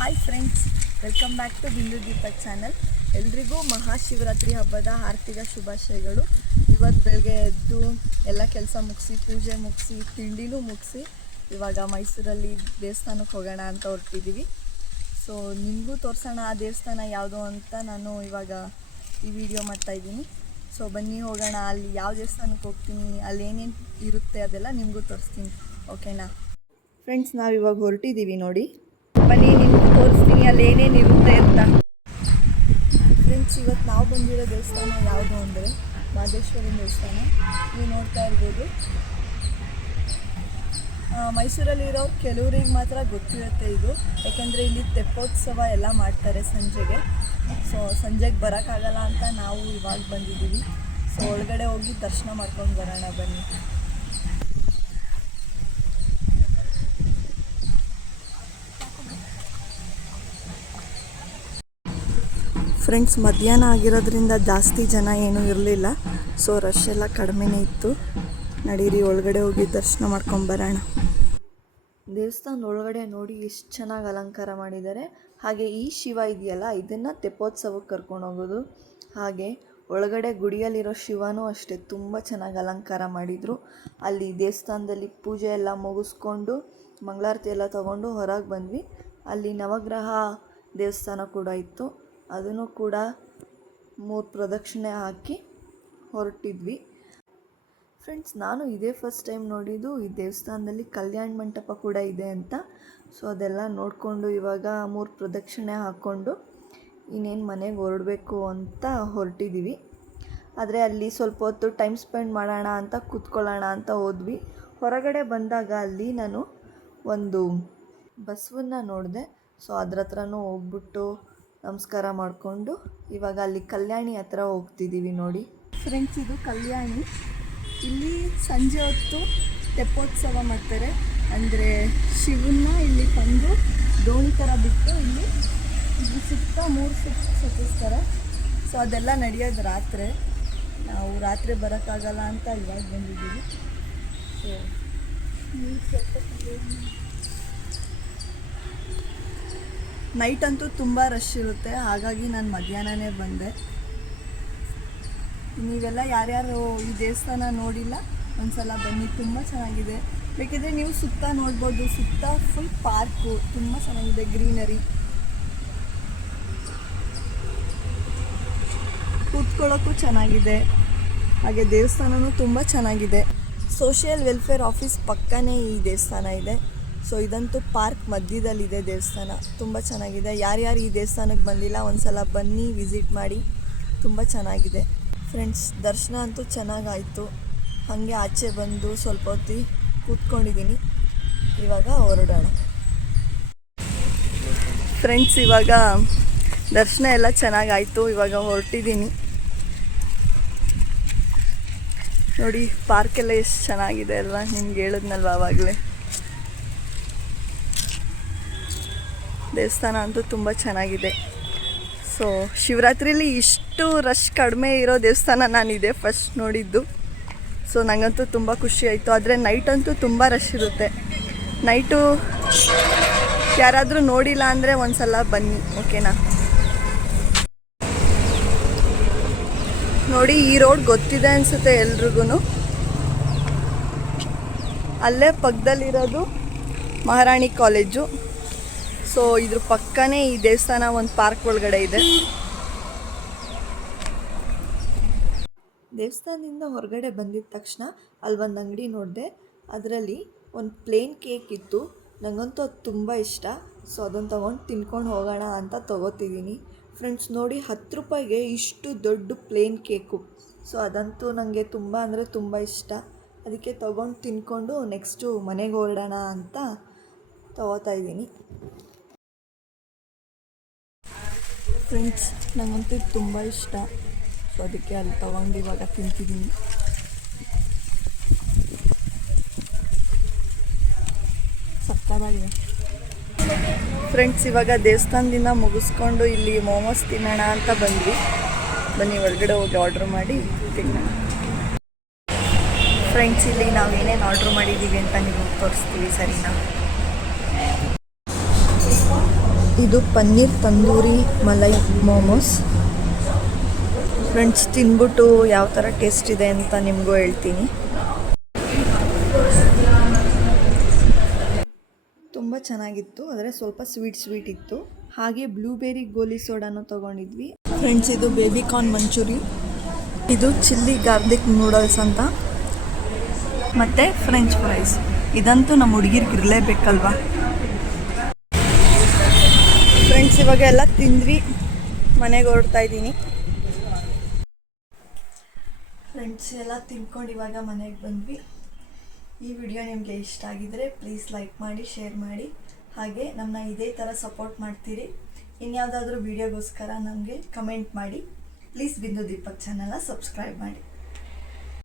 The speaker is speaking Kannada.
Hi friends, welcome back to Bindu Deepak channel. ಎಲ್ರಿಗೂ ಮಹಾಶಿವರಾತ್ರಿ ಹಬ್ಬದ ಆರ್ಥಿಕ ಶುಭಾಶಯಗಳು. ಇವತ್ತು ಬೆಳಗ್ಗೆ ಎದ್ದು ಎಲ್ಲ ಕೆಲಸ ಮುಗಿಸಿ, ಪೂಜೆ ಮುಗಿಸಿ, ತಿಂಡಿನೂ ಮುಗಿಸಿ ಇವಾಗ ಮೈಸೂರಲ್ಲಿ ದೇವಸ್ಥಾನಕ್ಕೆ ಹೋಗೋಣ ಅಂತ ಹೊರಟಿದ್ದೀವಿ. ಸೊ ನಿಮಗೂ ತೋರಿಸೋಣ ಆ ದೇವಸ್ಥಾನ ಯಾವುದು ಅಂತ ನಾನು ಇವಾಗ ಈ ವಿಡಿಯೋ ಮಾಡ್ತಾಯಿದ್ದೀನಿ. ಸೊ ಬನ್ನಿ ಹೋಗೋಣ. ಅಲ್ಲಿ ಯಾವ ದೇವಸ್ಥಾನಕ್ಕೆ ಹೋಗ್ತೀನಿ, ಅಲ್ಲಿ ಏನೇನು ಇರುತ್ತೆ ಅದೆಲ್ಲ ನಿಮಗೂ ತೋರಿಸ್ತೀನಿ. ಓಕೆನಾ ಫ್ರೆಂಡ್ಸ್, ನಾವಿವಾಗ ಹೊರಟಿದ್ದೀವಿ. ನೋಡಿ ಬನ್ನಿ, ನಿಮ್ಗೆ ತೋರಿಸ್ತೀನಿ ಅಲ್ಲಿ ಏನೇನು ಇರುತ್ತೆ ಅಂತ. ಫ್ರೆಂಡ್ಸ್, ಇವತ್ತು ನಾವು ಬಂದಿರೋ ದೇವಸ್ಥಾನ ಯಾವುದು ಅಂದರೆ ಮಹದೇಶ್ವರನ ದೇವಸ್ಥಾನ. ನೀವು ನೋಡ್ತಾ ಇರ್ಬೋದು. ಮೈಸೂರಲ್ಲಿರೋ ಕೆಲವರಿಗೆ ಮಾತ್ರ ಗೊತ್ತಿರುತ್ತೆ ಇದು, ಯಾಕೆಂದರೆ ಇಲ್ಲಿ ತೆಪ್ಪೋತ್ಸವ ಎಲ್ಲ ಮಾಡ್ತಾರೆ ಸಂಜೆಗೆ. ಸೊ ಸಂಜೆಗೆ ಬರೋಕ್ಕಾಗಲ್ಲ ಅಂತ ನಾವು ಇವಾಗ ಬಂದಿದ್ದೀವಿ. ಸೊ ಒಳಗಡೆ ಹೋಗಿ ದರ್ಶನ ಮಾಡ್ಕೊಂಡು ಬರೋಣ ಬನ್ನಿ. ಫ್ರೆಂಡ್ಸ್, ಮಧ್ಯಾಹ್ನ ಆಗಿರೋದ್ರಿಂದ ಜಾಸ್ತಿ ಜನ ಏನೂ ಇರಲಿಲ್ಲ. ಸೊ ರಶ್ ಎಲ್ಲ ಕಡಿಮೆನೇ ಇತ್ತು. ನಡೀರಿ ಒಳಗಡೆ ಹೋಗಿ ದರ್ಶನ ಮಾಡ್ಕೊಂಬರೋಣ. ದೇವಸ್ಥಾನದ ಒಳಗಡೆ ನೋಡಿ ಎಷ್ಟು ಚೆನ್ನಾಗಿ ಅಲಂಕಾರ ಮಾಡಿದ್ದಾರೆ. ಹಾಗೆ ಈ ಶಿವ ಇದೆಯಲ್ಲ, ಇದನ್ನು ತೆಪ್ಪೋತ್ಸವಕ್ಕೆ ಕರ್ಕೊಂಡು ಹೋಗೋದು. ಹಾಗೆ ಒಳಗಡೆ ಗುಡಿಯಲ್ಲಿರೋ ಶಿವನೂ ಅಷ್ಟೇ ತುಂಬ ಚೆನ್ನಾಗಿ ಅಲಂಕಾರ ಮಾಡಿದರು. ಅಲ್ಲಿ ದೇವಸ್ಥಾನದಲ್ಲಿ ಪೂಜೆ ಎಲ್ಲ ಮುಗಿಸ್ಕೊಂಡು ಮಂಗಳಾರತಿ ಎಲ್ಲ ತೊಗೊಂಡು ಹೊರಗೆ ಬಂದ್ವಿ. ಅಲ್ಲಿ ನವಗ್ರಹ ದೇವಸ್ಥಾನ ಕೂಡ ಇತ್ತು, ಅದನ್ನು ಕೂಡ 3 ಪ್ರದಕ್ಷಿಣೆ ಹಾಕಿ ಹೊರಟಿದ್ವಿ. ಫ್ರೆಂಡ್ಸ್, ನಾನು ಇದೇ ಫಸ್ಟ್ ಟೈಮ್ ನೋಡಿದ್ದು ಈ ದೇವಸ್ಥಾನದಲ್ಲಿ ಕಲ್ಯಾಣ ಮಂಟಪ ಕೂಡ ಇದೆ ಅಂತ. ಸೊ ಅದೆಲ್ಲ ನೋಡಿಕೊಂಡು ಇವಾಗ 3 ಪ್ರದಕ್ಷಿಣೆ ಹಾಕ್ಕೊಂಡು ಇನ್ನೇನು ಮನೆಗೆ ಹೊರಡಬೇಕು ಅಂತ ಹೊರಟಿದ್ದೀವಿ. ಆದರೆ ಅಲ್ಲಿ ಸ್ವಲ್ಪ ಹೊತ್ತು ಟೈಮ್ ಸ್ಪೆಂಡ್ ಮಾಡೋಣ ಅಂತ ಕೂತ್ಕೊಳ್ಳೋಣ ಅಂತ ಹೋದ್ವಿ. ಹೊರಗಡೆ ಬಂದಾಗ ಅಲ್ಲಿ ನಾನು ಒಂದು ಬಸವನ್ನ ನೋಡಿದೆ. ಸೊ ಅದ್ರ ಹತ್ರನೂ ಹೋಗ್ಬಿಟ್ಟು ನಮಸ್ಕಾರ ಮಾಡಿಕೊಂಡು ಇವಾಗ ಅಲ್ಲಿ ಕಲ್ಯಾಣಿ ಹತ್ರ ಹೋಗ್ತಿದ್ದೀವಿ. ನೋಡಿ ಫ್ರೆಂಡ್ಸ್, ಇದು ಕಲ್ಯಾಣಿ. ಇಲ್ಲಿ ಸಂಜೆ ಹೊತ್ತು ತೆಪ್ಪೋತ್ಸವ ಮಾಡ್ತಾರೆ. ಅಂದರೆ ಶಿವನ್ನ ಇಲ್ಲಿ ತಂದು ದೋಣಿ ಥರ ಬಿಟ್ಟು ಇಲ್ಲಿ ಸುತ್ತ 3 ಸುತ್ತು ಸುತ್ತಿಸ್ತಾರೆ. ಸೊ ಅದೆಲ್ಲ ನಡೆಯೋದು ರಾತ್ರಿ. ನಾವು ರಾತ್ರಿ ಬರೋಕ್ಕಾಗಲ್ಲ ಅಂತ ಇವಾಗ ಬಂದಿದ್ದೀವಿ. ಸೊ ನೈಟ್ ಅಂತೂ ತುಂಬ ರಶ್ ಇರುತ್ತೆ, ಹಾಗಾಗಿ ನಾನು ಮಧ್ಯಾಹ್ನನೇ ಬಂದೆ. ನೀವೆಲ್ಲ ಯಾರ್ಯಾರು ಈ ದೇವಸ್ಥಾನ ನೋಡಿಲ್ಲ ಒಂದು ಸಲ ಬನ್ನಿ, ತುಂಬ ಚೆನ್ನಾಗಿದೆ. ಬೇಕಿದ್ರೆ ನೀವು ಸುತ್ತ ನೋಡ್ಬೋದು. ಸುತ್ತ ಫುಲ್ ಪಾರ್ಕು ತುಂಬ ಚೆನ್ನಾಗಿದೆ, ಗ್ರೀನರಿ. ಕೂತ್ಕೊಳ್ಳೋಕ್ಕೂ ಚೆನ್ನಾಗಿದೆ. ಹಾಗೆ ದೇವಸ್ಥಾನವೂ ತುಂಬ ಚೆನ್ನಾಗಿದೆ. ಸೋಷಿಯಲ್ ವೆಲ್ಫೇರ್ ಆಫೀಸ್ ಪಕ್ಕನೇ ಈ ದೇವಸ್ಥಾನ ಇದೆ. ಸೊ ಇದಂತೂ ಪಾರ್ಕ್ ಮಧ್ಯದಲ್ಲಿದೆ ದೇವಸ್ಥಾನ. ತುಂಬ ಚೆನ್ನಾಗಿದೆ. ಯಾರ್ಯಾರು ಈ ದೇವಸ್ಥಾನಕ್ಕೆ ಬಂದಿಲ್ಲ ಒಂದು ಸಲ ಬನ್ನಿ, ವಿಸಿಟ್ ಮಾಡಿ, ತುಂಬ ಚೆನ್ನಾಗಿದೆ. ಫ್ರೆಂಡ್ಸ್, ದರ್ಶನ ಅಂತೂ ಚೆನ್ನಾಗಾಯಿತು. ಹಾಗೆ ಆಚೆ ಬಂದು ಸ್ವಲ್ಪ ಹೊತ್ತು ಕೂತ್ಕೊಂಡಿದ್ದೀನಿ. ಇವಾಗ ಹೊರಡೋಣ. ಫ್ರೆಂಡ್ಸ್, ಇವಾಗ ದರ್ಶನ ಎಲ್ಲ ಚೆನ್ನಾಗಾಯಿತು. ಇವಾಗ ಹೊರಟಿದ್ದೀನಿ. ನೋಡಿ ಪಾರ್ಕೆಲ್ಲ ಎಷ್ಟು ಚೆನ್ನಾಗಿದೆ ಅಲ್ವಾ, ನಿಮ್ಗೆ ಹೇಳಿದ್ನಲ್ವ ಆವಾಗಲೇ. ದೇವಸ್ಥಾನ ಅಂತೂ ತುಂಬ ಚೆನ್ನಾಗಿದೆ. ಸೊ ಶಿವರಾತ್ರಿಲಿ ಇಷ್ಟು ರಶ್ ಕಡಿಮೆ ಇರೋ ದೇವಸ್ಥಾನ ನಾನು ಇದೇ ಫಸ್ಟ್ ನೋಡಿದ್ದು. ಸೊ ನನಗಂತೂ ತುಂಬ ಖುಷಿ ಆಯಿತು. ಆದರೆ ನೈಟ್ ಅಂತೂ ತುಂಬ ರಶ್ ಇರುತ್ತೆ. ನೈಟು ಯಾರಾದರೂ ನೋಡಿಲ್ಲ ಅಂದರೆ ಒಂದು ಸಲ ಬನ್ನಿ, ಓಕೆನಾ. ನೋಡಿ ಈ ರೋಡ್ ಗೊತ್ತಿದೆ ಅನಿಸುತ್ತೆ ಎಲ್ರಿಗೂ. ಅಲ್ಲೇ ಪಕ್ಕದಲ್ಲಿರೋದು ಮಹಾರಾಣಿ ಕಾಲೇಜು. ಸೊ ಇದ್ರ ಪಕ್ಕನೇ ಈ ದೇವಸ್ಥಾನ ಒಂದು ಪಾರ್ಕ್ ಒಳಗಡೆ ಇದೆ. ದೇವಸ್ಥಾನದಿಂದ ಹೊರಗಡೆ ಬಂದಿದ ತಕ್ಷಣ ಅಲ್ಲಿ ಒಂದು ಅಂಗಡಿ ನೋಡಿದೆ. ಅದರಲ್ಲಿ ಒಂದು ಪ್ಲೇನ್ ಕೇಕ್ ಇತ್ತು. ನನಗಂತೂ ಅದು ತುಂಬ ಇಷ್ಟ. ಸೊ ಅದನ್ನು ತೊಗೊಂಡು ತಿನ್ಕೊಂಡು ಹೋಗೋಣ ಅಂತ ತೊಗೋತಿದ್ದೀನಿ. ಫ್ರೆಂಡ್ಸ್ ನೋಡಿ, 10 ರೂಪಾಯಿಗೆ ಇಷ್ಟು ದೊಡ್ಡ ಪ್ಲೇನ್ ಕೇಕು. ಸೊ ಅದಂತೂ ನನಗೆ ತುಂಬ ಅಂದರೆ ತುಂಬ ಇಷ್ಟ. ಅದಕ್ಕೆ ತೊಗೊಂಡು ತಿನ್ಕೊಂಡು ನೆಕ್ಸ್ಟು ಮನೆಗೆ ಹೊರಡೋಣ ಅಂತ ತೊಗೋತಾ ಇದ್ದೀನಿ. ಫ್ರೆಂಡ್ಸ್, ನನಗಂತೂ ತುಂಬ ಇಷ್ಟ. ಸೊ ಅದಕ್ಕೆ ಅಲ್ಲಿ ತೊಗೊಂಡು ಇವಾಗ ತಿಂತಿದ್ದೀನಿ. ಸಕ್ಕತ್ತಾಗಿದೆ. ಫ್ರೆಂಡ್ಸ್, ಇವಾಗ ದೇವಸ್ಥಾನದಿಂದ ಮುಗಿಸ್ಕೊಂಡು ಇಲ್ಲಿ ಮೋಮೋಸ್ ತಿನ್ನೋಣ ಅಂತ ಬಂದ್ವಿ. ಬನ್ನಿ ಒಳಗಡೆ ಹೋಗಿ ಆರ್ಡ್ರ್ ಮಾಡಿ ತಿನ್ನೋಣ. ಫ್ರೆಂಡ್ಸ್, ಇಲ್ಲಿ ನಾವು ಏನೇನು ಆರ್ಡ್ರ್ ಮಾಡಿದ್ದೀವಿ ಅಂತ ನಿಮಗೆ ತೋರಿಸ್ತೀವಿ, ಸರಿನಾ. ಇದು ಪನ್ನೀರ್ ತಂದೂರಿ ಮಲೈ ಮೋಮೋಸ್. ಫ್ರೆಂಡ್ಸ್, ತಿಂದ್ಬಿಟ್ಟು ಯಾವ ಥರ ಟೇಸ್ಟ್ ಇದೆ ಅಂತ ನಿಮಗೂ ಹೇಳ್ತೀನಿ. ತುಂಬ ಚೆನ್ನಾಗಿತ್ತು, ಆದರೆ ಸ್ವಲ್ಪ ಸ್ವೀಟ್ ಇತ್ತು. ಹಾಗೆ ಬ್ಲೂಬೆರಿ ಗೋಲಿ ಸೋಡಾನು ತೊಗೊಂಡಿದ್ವಿ. ಫ್ರೆಂಡ್ಸ್, ಇದು ಬೇಬಿ ಕಾರ್ನ್ ಮಂಚೂರಿ, ಇದು ಚಿಲ್ಲಿ ಗಾರ್ಲಿಕ್ ನೂಡಲ್ಸ್ ಅಂತ, ಮತ್ತು ಫ್ರೆಂಚ್ ಫ್ರೈಸ್. ಇದಂತೂ ನಮ್ಮ ಹುಡುಗಿರ್ಗೆ ಇರಲೇಬೇಕಲ್ವಾ. ಫ್ರೆಂಡ್ಸ್, ಇವಾಗ ಎಲ್ಲ ತಿಂದ್ವಿ, ಮನೆಗೆ ಹೊರಡ್ತಾ ಇದ್ದೀನಿ. ಫ್ರೆಂಡ್ಸ್, ಎಲ್ಲ ತಿನ್ಕೊಂಡು ಇವಾಗ ಮನೆಗೆ ಬಂದ್ವಿ. ಈ ವಿಡಿಯೋ ನಿಮಗೆ ಇಷ್ಟ ಆಗಿದರೆ ಪ್ಲೀಸ್ ಲೈಕ್ ಮಾಡಿ, ಶೇರ್ ಮಾಡಿ. ಹಾಗೆ ನಮ್ಮನ್ನ ಇದೇ ಥರ ಸಪೋರ್ಟ್ ಮಾಡ್ತೀರಿ. ಇನ್ಯಾವುದಾದ್ರೂ ವಿಡಿಯೋಗೋಸ್ಕರ ನಮಗೆ ಕಮೆಂಟ್ ಮಾಡಿ. ಪ್ಲೀಸ್ ಬಿಂದು ದೀಪಕ್ ಚಾನಲ್ನ ಸಬ್ಸ್ಕ್ರೈಬ್ ಮಾಡಿ.